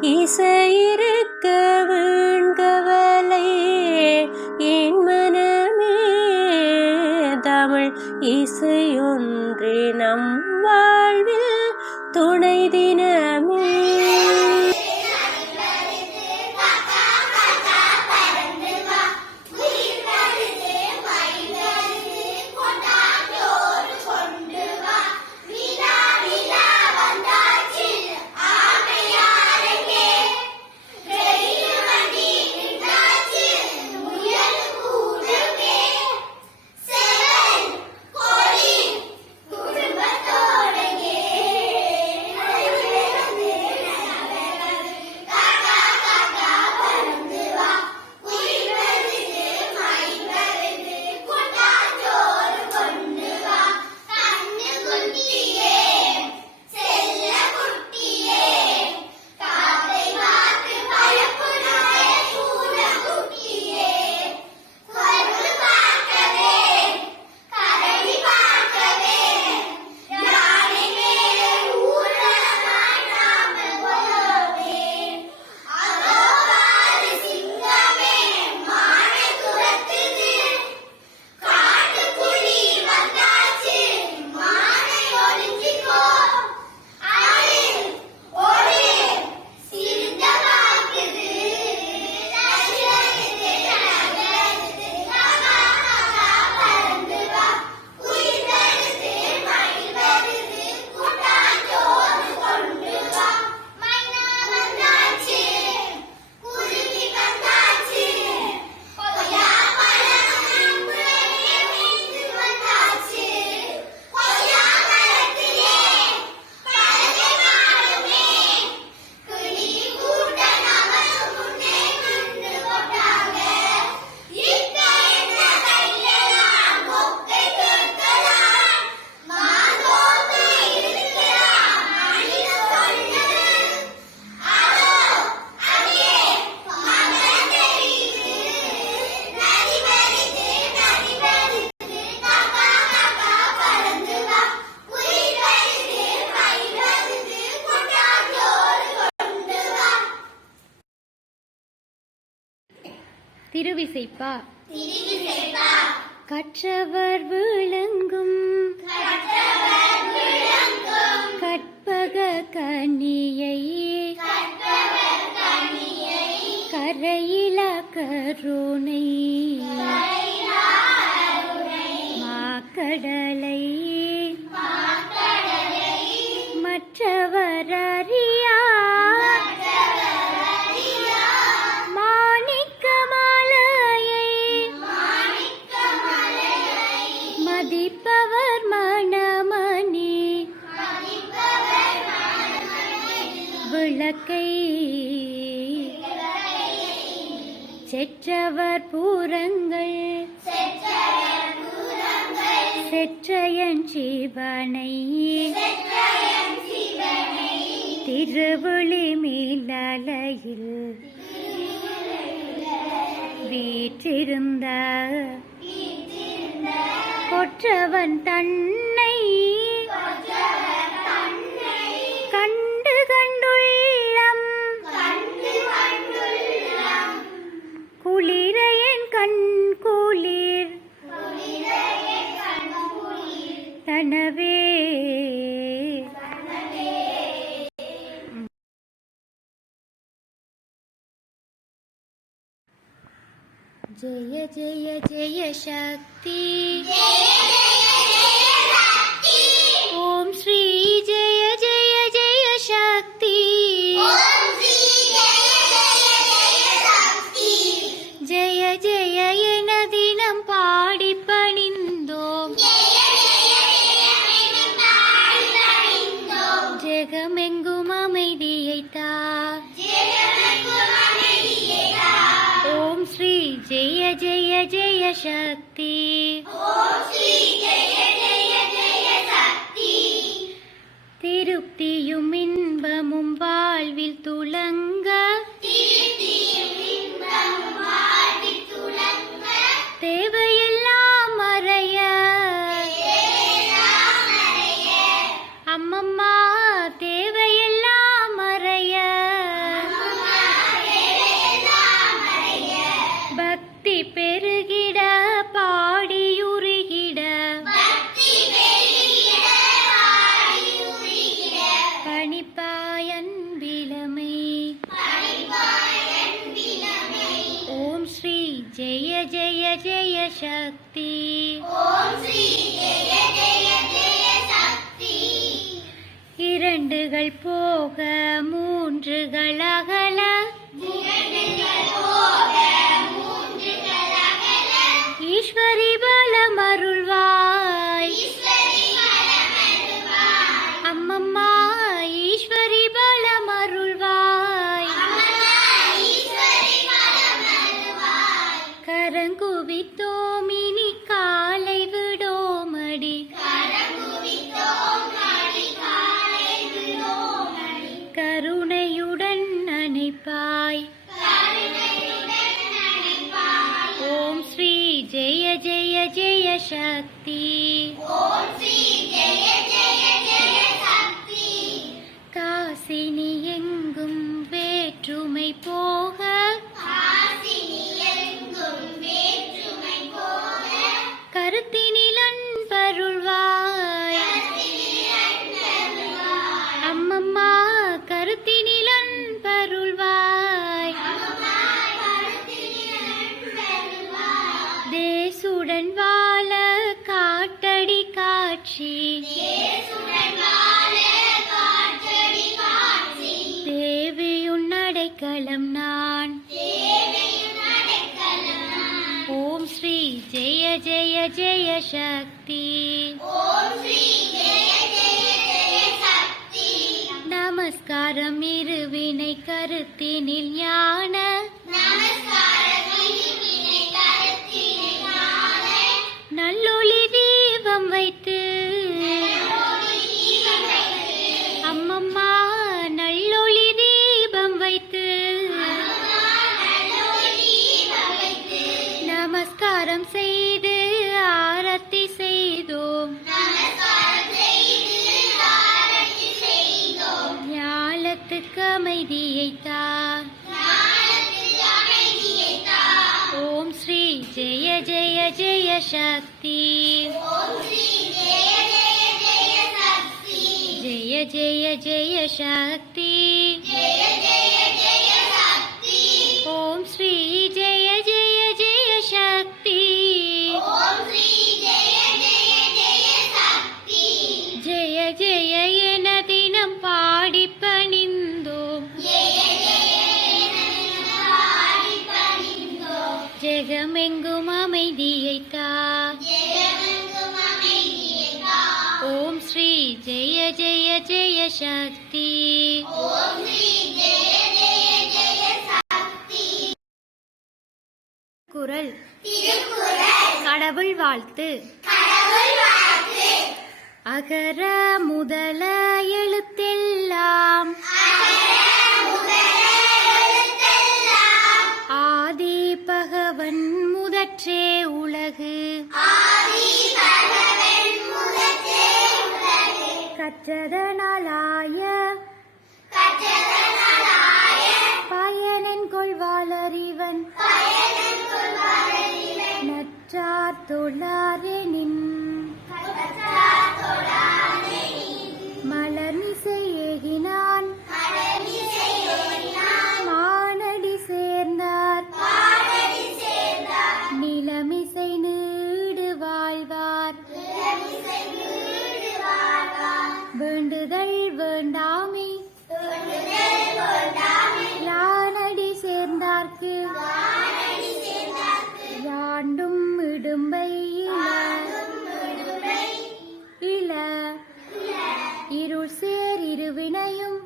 இசையிருக்க வீண்கவலை என் மனமே தமிழ் இசையொன்றே நம் வாழ்வில் துணை தினமே. திருவிசைப்பா. கற்றவர் விளங்கும் கற்பக கனியை கரையிலா கருணை மாக்கடலை மற்றவர் அறியா மதிப்பவர் மனமணி விளக்கை செற்றவர் பூரங்கள் செற்றையன் சிவனை திருவிழி மேலையில் வீற்றிருந்த கொற்றவன் தன்னை கண்டு கண்டுள்ளம் குளிரையன் கண் குளிர் தனவே. ஜெய ஜெய ஜெய சக்தி ஓம் ஸ்ரீ ஜெய ஜெய ஜெய சக்தி ஜெய ஜெய என தினம் பாடி பணிந்தோம் ஜெகமெங்கும் அமைதியை தா. ஓம் ஸ்ரீ ஜெய ஜெய ஜெய சக்தி திருப்தியும் இன்பமும் வாழ்வில் துலங்க தேவையெல்லாம் மறைய அம்மம்மா தேவையெல்லாம் மறைய படிப்பாய் அன்பிலமை ஓம் ஸ்ரீ ஜெய ஜெய ஜெய சக்தி இரண்டுகள் போக மூன்றுகள் அகல ஈஸ்வரி பலம் அருள்வாய் அம்மம்மா ஈஸ்வரி பலம் அருள்வாய் கரங்குவித்தோம் இனி காலை விடோமடி கருணையுடன் அணைப்பாய் ஓம் ஸ்ரீ ஜெய ஜெய ஜெய சக்தி காசினி எங்கும் வேற்றுமை போக கருத்தினில் அன்பருள்வாய் அம்மம்மா கருத்தினில் அன்பருள்வாய் தேசுடன் வாழ காட்டடி காட்சி தேவியுன் அடைக்கலம் நான் ஓம் ஸ்ரீ ஜெய ஜெய ஜெய சக்தி நமஸ்காரம் இருவினை கருத்தினில் ஞான நல்லொளி தீபம் வைத்து அம்மம்மா நல்லொளி தீபம் வைத்து நமஸ்காரம் செய்து ஆரத்தி செய்தோம் ஞாலத்துக்கு அமைதியை தா ஓம் ஸ்ரீ ஜெய ஜெய ஜெய சக்தி ஜெய ஜெய ஜெய சக்தி ஓம் ஸ்ரீ ஜெய ஜெய ஜெய சக்தி ஜெய ஜெய என தினம் பாடி பணிந்தோம் ஜெகமெங்கும் அமைதியை தா ஓம் ஸ்ரீ ஜெய ஜெய ஜெய சக்தி குறள் கடவுள் வாழ்த்து அகர முதல எழுத்தெல்லாம் ஆதி பகவன் முதற்றே உலகு கற்றதனாலாய பயனென் கொள்வாளறிவன் நற்றார் தொழாரெனின் மலர்மிசை ஏகினான் மானடி சேர்ந்தார் நிலமிசை நீடு வாழ்வார் வேண்டுதல் வேண்டாமே யானடி சேர்ந்தார்க்கு யாண்டும் இடும்பை இள இருள் சேர் இருவினையும்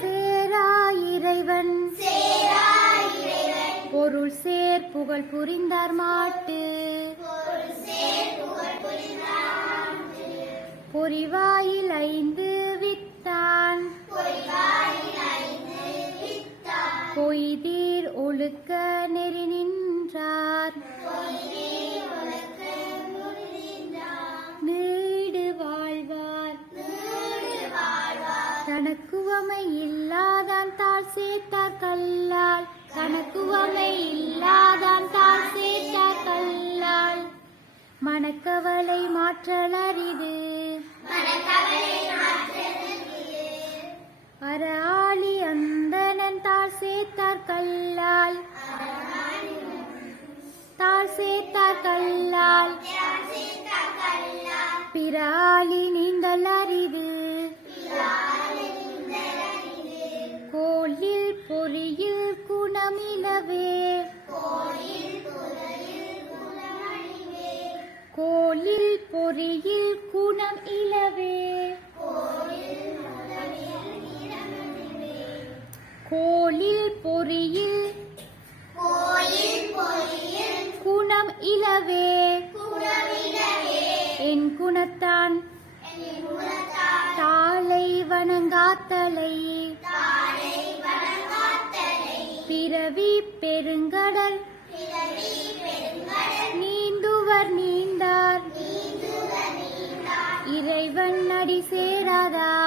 சேரா இறைவன் பொருள் சேர் புகழ் புரிந்தார் மாட்டு பொறிவாயில் ஐந்து வித்தான் பொய்தீர் ஒழுக்க நெறி நின்றார் நீடு வாழ்வார் தனக்குவமை இல்லாதான் தாழ் சேர்த்தார் கல்லால் கணக்குவமை இல்லாதான் தாழ் சேர்த்தார் கல்லால் மனக்கவலை மாற்றலரிது அராளி அந்தணன் தாழ் சேத்தார் கல்லால் தாழ் சேத்தார் கல்லால் பிராளி நீந்தல் அரிது கோலில் பொறியில் குணமிலவே கோலில் பொறியில் குணம் இலவே கோலில் பொறியில் குணம் இலவே என் குணத்தான் தாளை வணங்காத்தலை பிறவி பெருங்கடல் நீந்துவர் நீந்தார் இறைவன் அடி சேராதார்